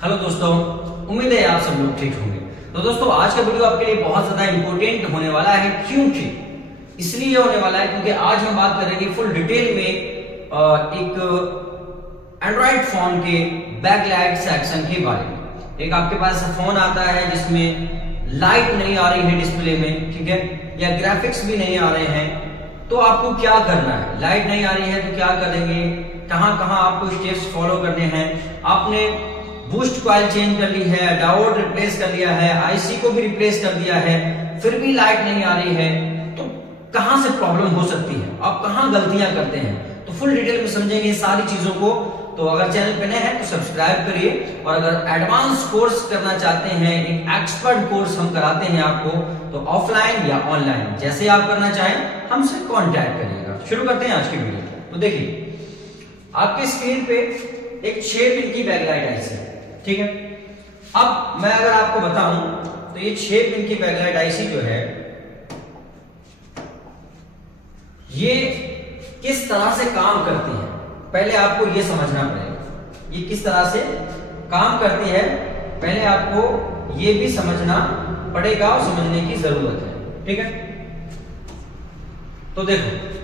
Hello दोस्तों, उम्मीद है आप सब लोग ठीक होंगे। तो दोस्तों आज का वीडियो आपके लिए बहुत ज्यादा इंपॉर्टेंट होने वाला है। क्योंकि इसलिए होने वाला है क्योंकि आज हम बात करेंगे फुल डिटेल में एक एंड्रॉइड फोन के बैकलाइट सेक्शन के बारे में। एक आपके पास फोन आता है जिसमें लाइट नहीं आ रही है डिस्प्ले में, ठीक है, या ग्राफिक्स भी नहीं आ रहे हैं, तो आपको क्या करना है? लाइट नहीं आ रही है तो क्या करेंगे, कहां कहां आपको स्टेप्स फॉलो करने हैं। आपने बूस्ट कॉइल चेंज कर ली है, डायोड रिप्लेस कर लिया है, आईसी को भी रिप्लेस कर दिया है, फिर भी लाइट नहीं आ रही है, तो कहां से प्रॉब्लम हो सकती है, आप कहां गलतियां करते हैं, तो फुल डिटेल में समझेंगे सारी चीजों को। तो अगर चैनल पे नए हैं तो सब्सक्राइब करिए, और अगर एडवांस कोर्स करना चाहते हैं, एक एक्सपर्ट कोर्स हम कराते हैं आपको, तो ऑफलाइन या ऑनलाइन जैसे आप करना चाहें हमसे कांटेक्ट करिएगा। शुरू करते हैं आज की वीडियो। तो देखिए आपकी स्क्रीन पे एक 6 पिन की बैकलाइट आईसी है, ठीक है। अब मैं अगर आपको बताऊं तो ये 6 पिन की बैकलाइट आईसी जो है ये किस तरह से काम करती है, पहले आपको ये समझना पड़ेगा। ये किस तरह से काम करती है पहले आपको ये भी समझना पड़ेगा और समझने की जरूरत है, ठीक है। तो देखो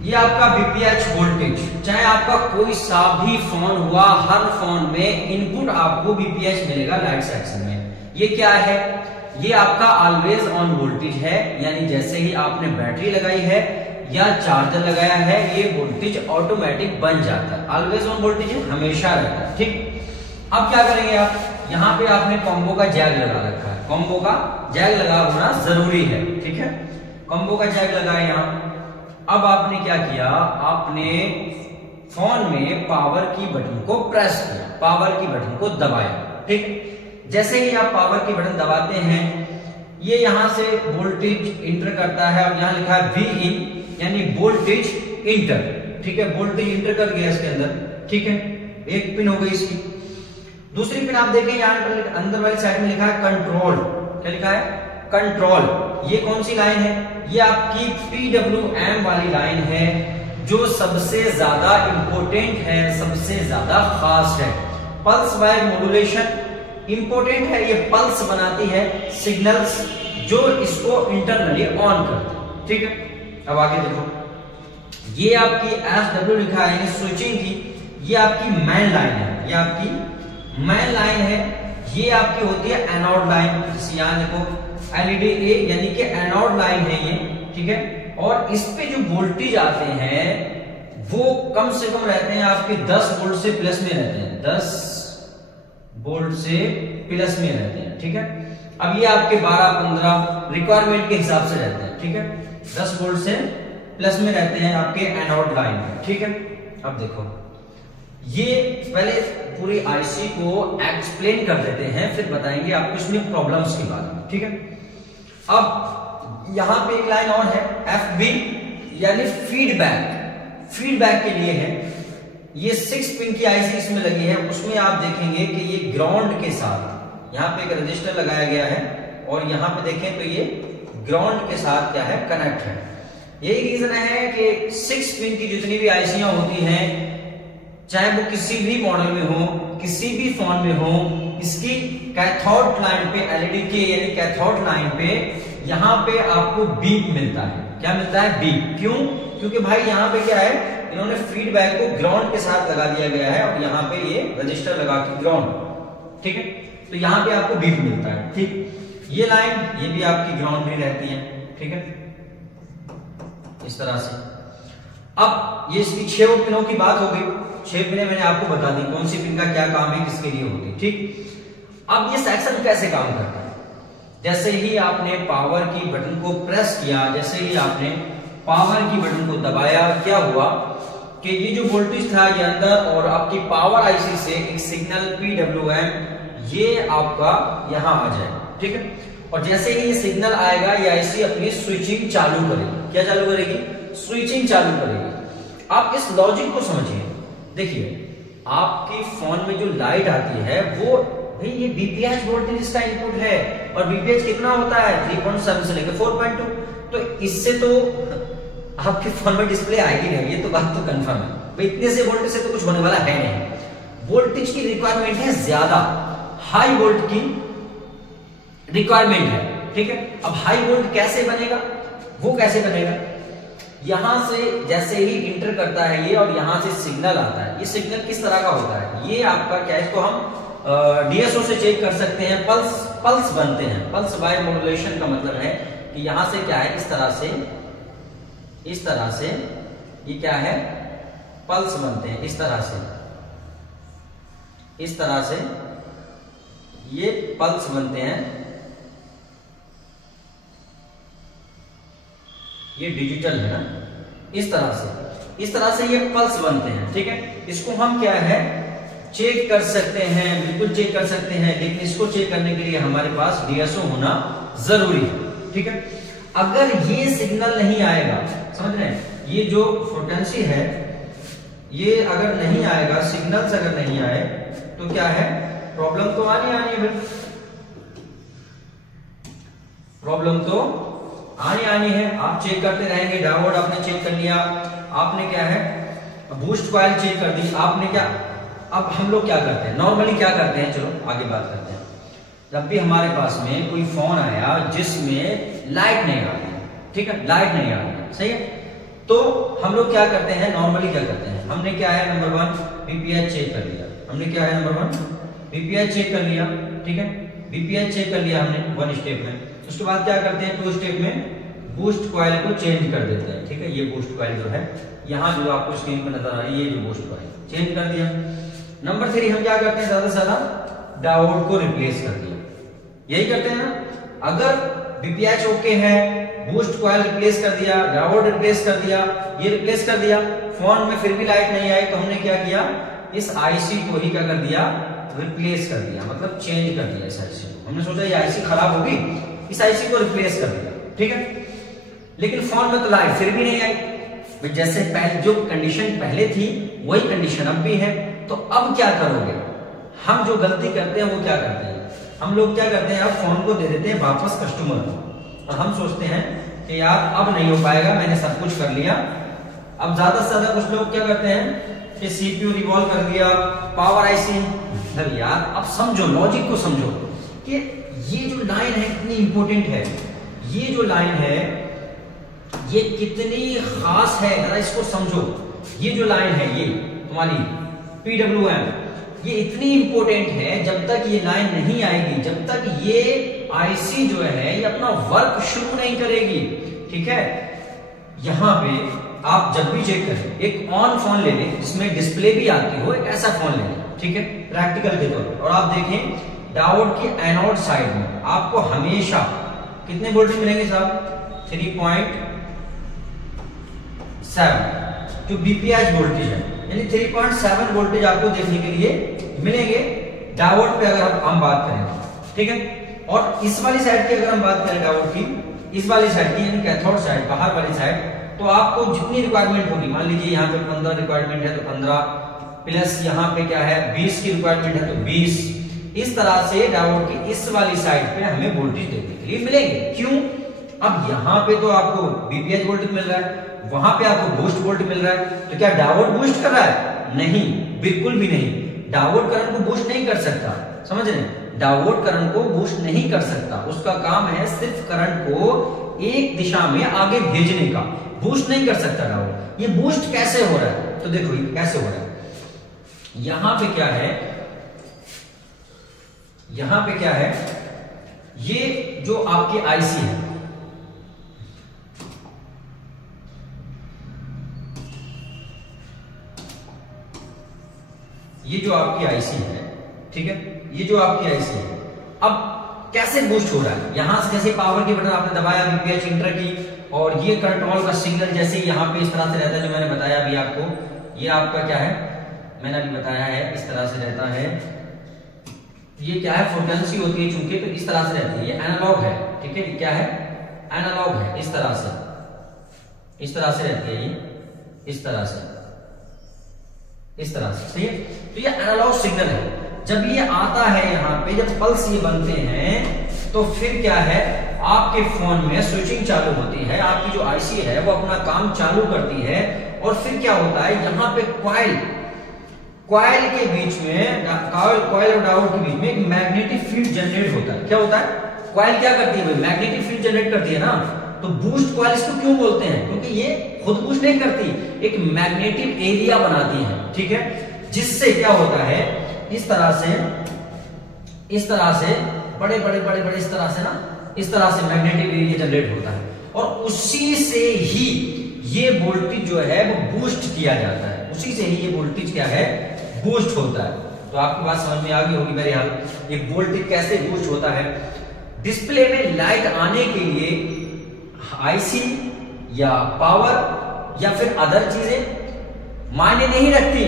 ये आपका बीपीएच वोल्टेज, चाहे आपका कोई सा भी फोन हुआ, हर फोन में इनपुट आपको बीपीएच मिलेगा लाइट सेक्शन में। ये क्या है? ये आपका ऑलवेज ऑन वोल्टेज है, यानी जैसे ही आपने बैटरी लगाई है या चार्जर लगाया है ये वोल्टेज ऑटोमेटिक बन जाता है। ऑलवेज ऑन वोल्टेज हमेशा रहता है, ठीक। अब क्या करेंगे आप, यहाँ पे आपने कॉम्बो का जैक लगा रखा है, कॉम्बो का जैक लगा होना जरूरी है, ठीक है। कॉम्बो का जैक लगाए यहाँ। अब आपने क्या किया, आपने फोन में पावर की बटन को प्रेस किया, पावर की बटन को दबाया, ठीक। जैसे ही आप पावर की बटन दबाते हैं ये यहां से वोल्टेज इंटर करता है, और यहां लिखा है वी इन यानी वोल्टेज इंटर, ठीक है। वोल्टेज इंटर कर गया इसके अंदर, ठीक है। एक पिन हो गई इसकी। दूसरी पिन आप देखें यहां पर अंदर वाली साइड में लिखा है कंट्रोल। क्या लिखा है? कंट्रोल। ये कौन सी लाइन है? ये आपकी PWM वाली लाइन है, जो सबसे ज्यादा इंपॉर्टेंट है, सबसे ज्यादा खास है। पल्स वाइज मॉड्यूलेशन इंपॉर्टेंट है, ये पल्स बनाती है सिग्नल्स जो इसको इंटरनली ऑन करते हैं, ठीक है। अब आगे देखो, ये आपकी SW लिखा है यानी स्विचिंग की, ये आपकी मेन लाइन है, ये आपकी मेन लाइन है। ये आपकी होती है एनोड लाइन, जैसे यहां देखो LED A यानी कि एनोड लाइन है ये, ठीक है। और इस पे जो वोल्टेज आते हैं वो कम से कम रहते हैं आपके 10 वोल्ट से प्लस में रहते हैं, 10 वोल्ट से प्लस में रहते हैं, ठीक है। अब ये आपके 12-15 रिक्वायरमेंट के हिसाब से रहते हैं, ठीक है। 10 वोल्ट से प्लस में रहते हैं आपके एनोड लाइन में, ठीक है। अब देखो ये पहले पूरी आईसी को एक्सप्लेन कर देते हैं, फिर बताएंगे आपको इसमें प्रॉब्लम्स के बारे में, ठीक है। अब यहां पे एक लाइन और है FB यानी फीडबैक, फीडबैक के लिए है। ये 6 पिन की आईसी इसमें लगी है, उसमें आप देखेंगे कि ये ग्राउंड के साथ यहाँ पे एक रजिस्टर लगाया गया है, और यहाँ पे देखें तो ये ग्राउंड के साथ क्या है, कनेक्ट है। यही रीजन है कि 6 पिन की जितनी भी आईसियां होती हैं, चाहे वो किसी भी मॉडल में हो, किसी भी फोन में हो, इसकी कैथोड लाइन पे LED के यानी कैथोड लाइन पे यहाँ पे आपको बीप मिलता है। क्या मिलता है? बीप। क्यों? क्योंकि भाई यहाँ पे क्या है, इन्होंने फीडबैक को ग्राउंड के साथ लगा दिया गया है, और यहाँ पे ये रजिस्टर लगा के ग्राउंड, ठीक है। तो यहाँ पे आपको बीप मिलता है, ठीक। ये लाइन ये भी आपकी ग्राउंड में रहती है, ठीक है, इस तरह से। अब ये इसकी 6 पिनों की बात हो गई। 6 पिनें मैंने आपको बता दी कौन सी पिन का क्या काम है, किसके लिए होती है, ठीक। अब ये सेक्शन कैसे काम करता है? जैसे ही आपने पावर की बटन को प्रेस किया, जैसे ही आपने पावर की बटन को दबाया, क्या हुआ कि ये जो वोल्टेज था ये अंदर, और आपकी पावर आईसी से एक सिग्नल PWM ये आपका यहां आ जाएगा, ठीक है। और जैसे ही ये सिग्नल आएगा ये आईसी अपनी स्विचिंग चालू करेगी। क्या चालू करेगी? स्विचिंग चालू करेगी। आप इस लॉजिक को समझिए। देखिए आपकी फोन में जो लाइट आती है वो भाई ये बीपीएच वोल्टेज इसका इनपुट है, और बीपीएच कितना होता है? 3.7 से लेकर 4.2। तो इससे तो आपके फोन में डिस्प्ले आएगी नहीं, ये तो बात तो कंफर्म है भाई, इतने से वोल्टेज से तो कुछ होने वाला है नहीं। वोल्टेज की रिक्वायरमेंट है ज्यादा, हाई वोल्ट की रिक्वायरमेंट है, ठीक है। अब हाई वोल्ट कैसे बनेगा, वो कैसे बनेगा, यहां से जैसे ही इंटर करता है ये और यहां से सिग्नल आता है, ये सिग्नल किस तरह का होता है, ये आपका क्या है, इसको हम डीएसओ से चेक कर सकते हैं, पल्स बनते हैं। पल्स वाइज मॉड्यूलेशन का मतलब है कि यहां से क्या है, इस तरह से ये क्या है, पल्स बनते हैं, इस तरह से ये पल्स बनते हैं, ये डिजिटल है ना, इस तरह से ये पल्स बनते हैं, ठीक है। इसको हम क्या है चेक कर सकते हैं, बिल्कुल चेक कर सकते हैं, लेकिन इसको चेक करने के लिए हमारे पास डीएसओ होना जरूरी है, ठीक है। अगर ये सिग्नल नहीं आएगा, समझ रहे हैं, ये जो फ्रीक्वेंसी है ये अगर नहीं आएगा, सिग्नल्स अगर नहीं आए तो क्या है, प्रॉब्लम तो आनी है भाई, प्रॉब्लम तो आनी है। आप चेक करते रहेंगे, डायोड आपने चेक कर लिया, आपने क्या है बूस्ट कॉइल चेक कर दी, आपने क्या, अब हम लोग क्या करते हैं, नॉर्मली क्या करते हैं, चलो आगे बात करते हैं। जब भी हमारे पास में कोई फोन आया जिसमें लाइट नहीं आ रही, ठीक है, लाइट नहीं आ रही, सही है, तो हम लोग क्या करते हैं, नॉर्मली क्या करते हैं, हमने क्या है नंबर 1 बीपीएच चेक कर लिया, हमने क्या है नंबर 1 बीपीएच चेक कर लिया, ठीक है, बीपीएच चेक कर लिया हमने 1 स्टेप में। उसके बाद क्या करते हैं, 2 स्टेप में बूस्ट कॉइल को चेंज कर देते हैं, ठीक है। ये बूस्ट कॉइल जो है यहाँ जो आपको स्क्रीन पर नजर आ रही है, ये जो बूस्ट कॉइल चेंज कर दिया। नंबर 3 हम क्या करते हैं, ज्यादा से ज्यादा डायोड को रिप्लेस कर दिया, यही करते हैं ना। अगर बीपीएच ओके है, बूस्ट कॉइल रिप्लेस कर दिया, डायोड रिप्लेस कर दिया, ये रिप्लेस कर दिया, फोन में फिर भी लाइट नहीं आई, तो हमने क्या किया, इस आईसी को ही क्या कर दिया, रिप्लेस कर दिया, मतलब चेंज कर दिया इस आईसी को। हमने सोचा ये आईसी खराब होगी, इस आईसी को रिप्लेस कर दिया, ठीक है। लेकिन फोन में तो लाइट फिर भी नहीं आई, जैसे पहले जो कंडीशन पहले थी वही कंडीशन अब भी है, तो अब क्या करोगे, हम जो गलती करते हैं वो क्या करते हैं, हम लोग क्या करते हैं, अब फोन को दे देते हैं वापस कस्टमर को, और हम सोचते हैं कि यार अब नहीं हो पाएगा, मैंने सब कुछ कर लिया। अब ज्यादा से ज्यादा कुछ लोग क्या करते हैं कि सीपीयू रिवॉल्व कर दिया, पावर आईसी, यार अब समझो, लॉजिक को समझो कि ये जो लाइन है कितनी इंपॉर्टेंट है, ये जो लाइन है ये कितनी खास है, जरा इसको समझो। ये जो लाइन है ये तुम्हारी PWM, ये इतनी इंपॉर्टेंट है, जब तक ये लाइन नहीं आएगी, जब तक ये आईसी जो है ये अपना वर्क शुरू नहीं करेगी, ठीक है। यहां पे आप जब भी चेक करें, एक ऑन फोन ले लें जिसमें डिस्प्ले भी आती हो, एक ऐसा फोन ले लें, ठीक है, प्रैक्टिकल के तौर पर, और आप देखें डायोड की एनोड साइड में आपको हमेशा कितने वोल्टेज मिलेंगे साहब, 3.7 जो बीपीएच वोल्टेज है, यानी 3.7 वोल्टेज आपको देखने के लिए मिलेंगे डायोड पे, अगर हम बात करें, ठीक है। और इस वाली साइड की अगर हम बात करें डायोड की, इस वाली साइड की यानी कैथोड साइड, बाहर वाली साइड, तो आपको जितनी रिक्वायरमेंट होगी, मान लीजिए यहाँ पे 15 रिक्वायरमेंट है तो 15 प्लस यहाँ पे क्या है 20 की रिक्वायरमेंट है तो 20, इस तरह से डायोड की इस वाली साइड पे हमें वोल्टेज देखने के लिए मिलेंगे। क्यों, अब यहाँ पे तो आपको बीपीएच वोल्टेज मिल रहा है, वहां पे आपको बूस्ट वोल्ट मिल रहा है, तो क्या डायोड बूस्ट कर रहा है, नहीं, बिल्कुल भी नहीं। डायोड करंट को बूस्ट नहीं कर सकता, समझ रहे हैं, डायोड करंट को बूस्ट नहीं कर सकता, उसका काम है सिर्फ करंट को एक दिशा में आगे भेजने का, बूस्ट नहीं कर सकता डायोड। ये बूस्ट कैसे हो रहा है, तो देखो ये कैसे हो रहा है, यहां पे क्या है, यहां पे क्या है, ये जो आपकी आईसी है, ये जो आपकी आईसी है, ठीक है, ये जो आपकी आईसी है, अब कैसे बूस्ट हो रहा है, यहां से जैसे पावर की बटन आपने दबाया, बीपीएच इंटर की, और ये कंट्रोल का सिग्नल जैसे यहां पे इस तरह से रहता है, जो मैंने बताया अभी आपको, ये आपका क्या है, मैंने अभी बताया है, इस तरह से रहता है, ये क्या है फ्रीक्वेंसी होती है चूंकि, तो इस तरह से रहती है, ये एनालॉग है, ठीक है, क्या है, एनालॉग है, इस तरह से रहती है, ये इस तरह से, सही है। तो ये एनालॉग सिग्नल है, जब ये आता है यहाँ पे, जब पल्स ये बनते हैं, तो फिर क्या है, आपके फोन में स्विचिंग चालू होती है, आपकी जो आईसी है वो अपना काम चालू करती है, और फिर क्या होता है, यहाँ पे कॉइल के बीच में, कॉइल और डायोड के बीच में एक मैग्नेटिक फील्ड जनरेट होता है। क्या होता है? कॉइल क्या करती है भाई? मैग्नेटिक फील्ड जनरेट करती है ना। तो बूस्ट कॉइल इसको क्यों बोलते हैं? क्योंकि ये खुद बूस्ट नहीं करती, एक मैग्नेटिक एरिया बनाती है, ठीक है, जिससे क्या होता है, इस तरह से बड़े इस तरह से मैग्नेटिक एरिया जनरेट होता है, और उसी से ही ये वोल्टेज जो है वो बूस्ट किया जाता है, उसी से ही ये वोल्टेज क्या है, बूस्ट होता है। तो आपकी बात समझ में आ गई होगी मेरे यहाँ, ये वोल्टेज कैसे बूस्ट होता है। डिस्प्ले में लाइट आने के लिए आईसी या पावर या फिर अदर चीजें मायने नहीं रखती,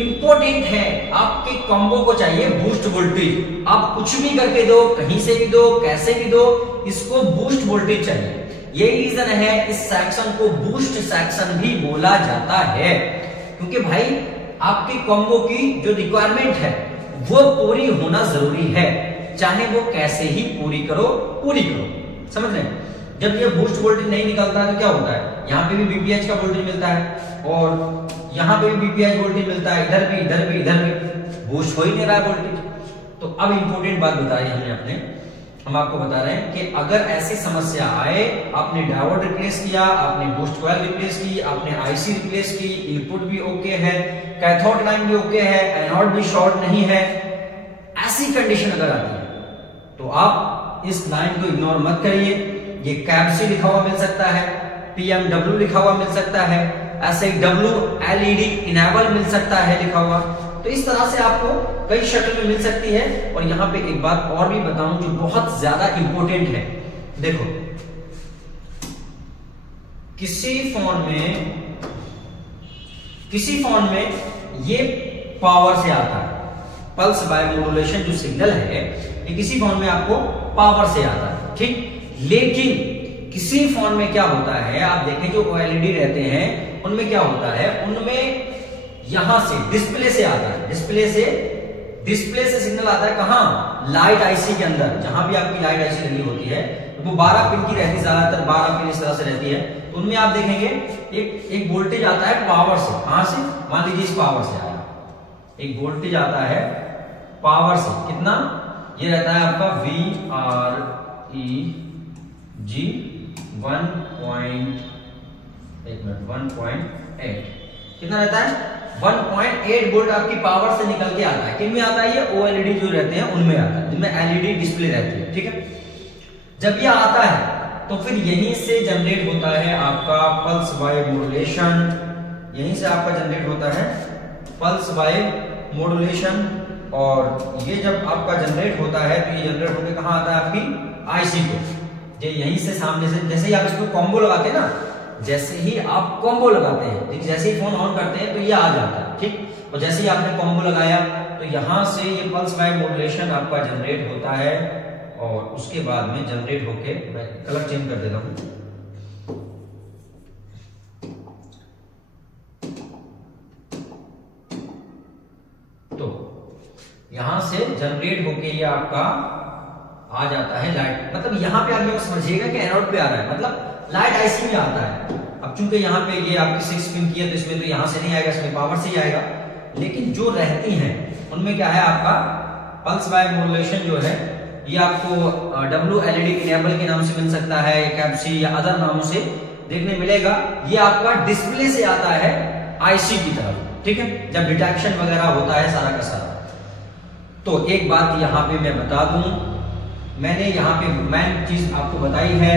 इंपॉर्टेंट है आपके कॉम्बो को चाहिए बूस्ट वोल्टेज। आप कुछ भी करके दो, कहीं से भी दो, कैसे भी दो, इसको बूस्ट वोल्टेज चाहिए। यही रीजन है इस सेक्शन को बूस्ट सेक्शन भी बोला जाता है, क्योंकि भाई आपकी कॉम्बो की जो रिक्वायरमेंट है वो पूरी होना जरूरी है, चाहे वो कैसे ही पूरी करो, समझ रहे हैं। जब ये बूस्ट वोल्टेज नहीं निकलता है तो क्या होता है, यहाँ पे भी बीपीएच का वोल्टेज मिलता है और यहाँ पे भी बीपीएच वोल्टेज मिलता है, इधर भी बूस्ट हो ही नहीं रहा है वोल्टेज। तो अब इंपॉर्टेंट बात बता रही हम आपको बता रहे हैं कि अगर ऐसी समस्या आए, आपने डायोड रिप्लेस किया, आपने बूस्ट कॉइल रिप्लेस की, आपने आईसी रिप्लेस की, इनपुट भी ओके है, कैथोड लाइन भी ओके है, एनोड भी शॉर्ट नहीं है, ऐसी कंडीशन अगर आती है तो आप इस लाइन को इग्नोर मत करिए। ये कैप्सी लिखा हुआ मिल सकता है, PMW लिखा हुआ मिल सकता है, ऐसे WLED इनेबल मिल सकता है लिखा हुआ। तो इस तरह से आपको कई शक्ल में मिल सकती है। और यहां पे एक बात और भी बताऊं जो बहुत ज्यादा इंपॉर्टेंट है, देखो किसी फोन में ये पावर से आता है, पल्स बाय मॉड्यूलेशन जो सिग्नल है ये किसी फोन में आपको पावर से आता है, ठीक। लेकिन किसी फोन में क्या होता है, आप देखें जो OLED रहते हैं उनमें क्या होता है, उनमें यहां से डिस्प्ले से आता है, डिस्प्ले से सिग्नल आता है कहां, लाइट आईसी के अंदर, जहां भी आपकी लाइट आईसी लगी होती है वो 12 पिन की रहती है, ज्यादातर 12 पिन इस तरह से रहती है। तो उनमें आप देखेंगे एक वोल्टेज आता है पावर से, कहां से, मान लीजिए इस पावर से आया, एक वोल्टेज आता है पावर से, कितना, ये रहता है आपका VREG 1.8, कितना रहता है, 1.8 वोल्ट आपकी पावर से निकल के आता है। किन में आता है, ये OLED जो रहते हैं उनमें आता है, जिनमें LED डिस्प्ले रहती है, ठीक है। जब ये आता है तो फिर यहीं से जनरेट होता है आपका पल्स बाय मॉड्यूलेशन, यहीं से आपका जनरेट होता है पल्स बाय मॉड्यूलेशन। और ये जब आपका जनरेट होता है तो ये जनरेट होकर कहां आता है, आपकी आईसी पे। ये यहीं से सामने से, जैसे ही आप इसको कॉम्बो लगाते हैं ना, जैसे ही आप कॉम्बो लगाते हैं, जैसे ही फोन ऑन करते हैं तो ये आ जाता है, ठीक। और जैसे ही आपने कॉम्बो लगाया तो यहां से ये पल्स बाय मॉड्यूलेशन आपका जनरेट होता है, और उसके बाद में जनरेट होके, मैं कलर चेंज कर देता हूं, तो यहां से जनरेट होके ये आपका आ जाता है लाइट, मतलब यहां पे आप ये समझिएगा कि एनोड पे आ रहा है, मतलब लाइट आईसी में आता है। अब चूंकि यहाँ पे ये आपकी 6 पिन की है तो इसमें तो यहां से नहीं आएगा, इसमें पावर से ही आएगा। लेकिन जो रहती हैं उनमें क्या है, आपका पल्स बाय मॉड्यूलेशन जो है ये आपको WLED इनेबल के नाम से मिल सकता है, कैप्सी या अदर नामों से देखने मिलेगा। ये आपका डिस्प्ले से आता है आईसी की तरफ, ठीक है, जब डिटेक्शन वगैरह होता है सारा का सारा। तो एक बात यहां पे मैं बता दूं, मैंने यहाँ पे मेन चीज आपको बताई है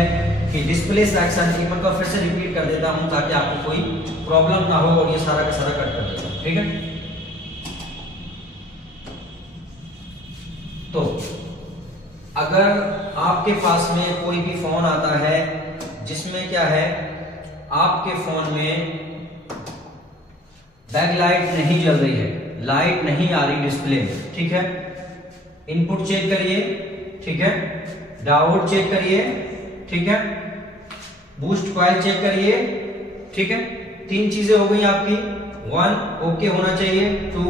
कि डिस्प्ले सेक्शन, एक बार फिर से रिपीट कर देता हूं ताकि आपको कोई प्रॉब्लम ना हो, और ये सारा का सारा कट कर देता हूं, ठीक है। तो अगर आपके पास में कोई भी फोन आता है जिसमें क्या है, आपके फोन में बैकलाइट नहीं जल रही है, लाइट नहीं आ रही डिस्प्ले में, ठीक है, इनपुट चेक करिए, ठीक है, डायोड चेक करिए, ठीक है, बूस्ट कॉइल चेक करिए, ठीक है। 3 चीजें हो गई आपकी, 1 ओके होना चाहिए, 2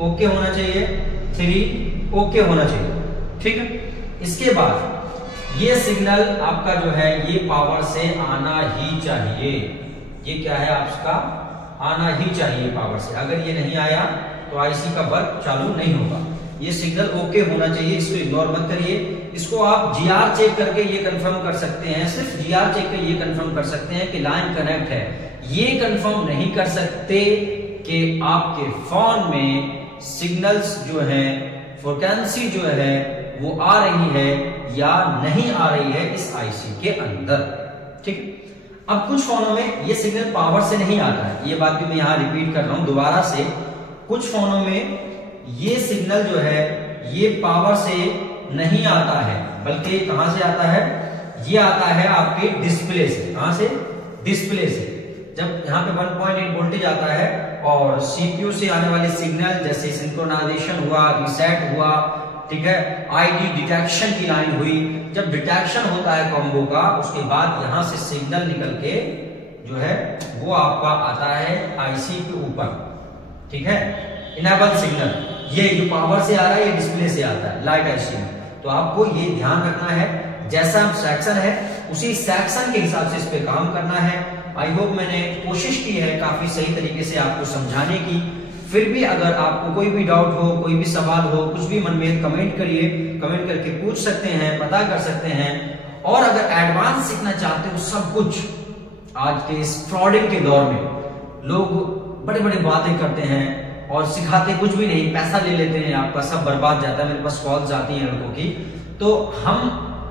ओके होना चाहिए, 3 ओके होना चाहिए, ठीक है। इसके बाद ये सिग्नल आपका जो है ये पावर से आना ही चाहिए, ये क्या है आपका, आना ही चाहिए पावर से। अगर ये नहीं आया तो आईसी का वर्क चालू नहीं होगा। ये सिग्नल ओके होना चाहिए, इसको इग्नोर मत करिए। इसको आप जीआर चेक करके ये कंफर्म कर सकते हैं, सिर्फ जीआर चेक करके ये कंफर्म कर सकते हैं कि लाइन कनेक्ट है। ये कंफर्म नहीं कर सकते कि आपके फोन में सिग्नल्स जो है, फ्रीक्वेंसी जो है वो आ रही है या नहीं आ रही है इस आईसी के अंदर। ठीक है, अब कुछ फोनों में ये सिग्नल पावर से नहीं आता है, ये बात भी मैं यहां रिपीट कर रहा हूं दोबारा से। कुछ फोनों में ये सिग्नल जो है ये पावर से नहीं आता है, बल्कि कहां से आता है, ये आता है आपके डिस्प्ले से। कहां से? डिस्प्ले से। जब यहाँ पे 1.8 वोल्टेज आता है और सीपीयू से आने वाले सिग्नल जैसे सिंक्रोनाइजेशन हुआ, रीसेट हुआ, ठीक है, आईडी डिटेक्शन की लाइन हुई, जब डिटेक्शन होता है कॉम्बो का, उसके बाद यहां से सिग्नल निकल के जो है वो आपका आता है आईसी के ऊपर। ठीक है, इनेबल सिग्नल, ये जो पावर से आ रहा है ये डिस्प्ले से आता है लाइट आईसी में। तो आपको ये ध्यान रखना है, जैसा सेक्शन है उसी सेक्शन के हिसाब से इस पे काम करना है। आई होप मैंने कोशिश की है काफी सही तरीके से आपको समझाने की। फिर भी अगर आपको कोई भी डाउट हो, कोई भी सवाल हो, कुछ भी मन में, कमेंट करिए, कमेंट करके पूछ सकते हैं, पता कर सकते हैं। और अगर एडवांस सीखना चाहते हो सब कुछ, आज के इस फ्रॉडिंग के दौर में लोग बड़ी बड़ी बातें करते हैं और सिखाते कुछ भी नहीं, पैसा ले लेते हैं, आपका सब बर्बाद जाता है। मेरे पास कॉल्स आती हैं लड़कों की। तो हम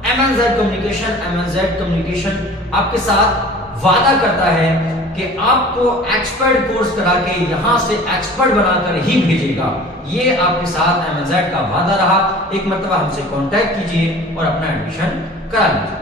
MNZ कम्युनिकेशन आपके साथ वादा करता है कि आपको एक्सपर्ट कोर्स करा के यहां से एक्सपर्ट बनाकर ही भेजेगा। ये आपके साथ MNZ का वादा रहा। एक मर्तबा हमसे कांटेक्ट कीजिए और अपना एडमिशन करा लीजिए।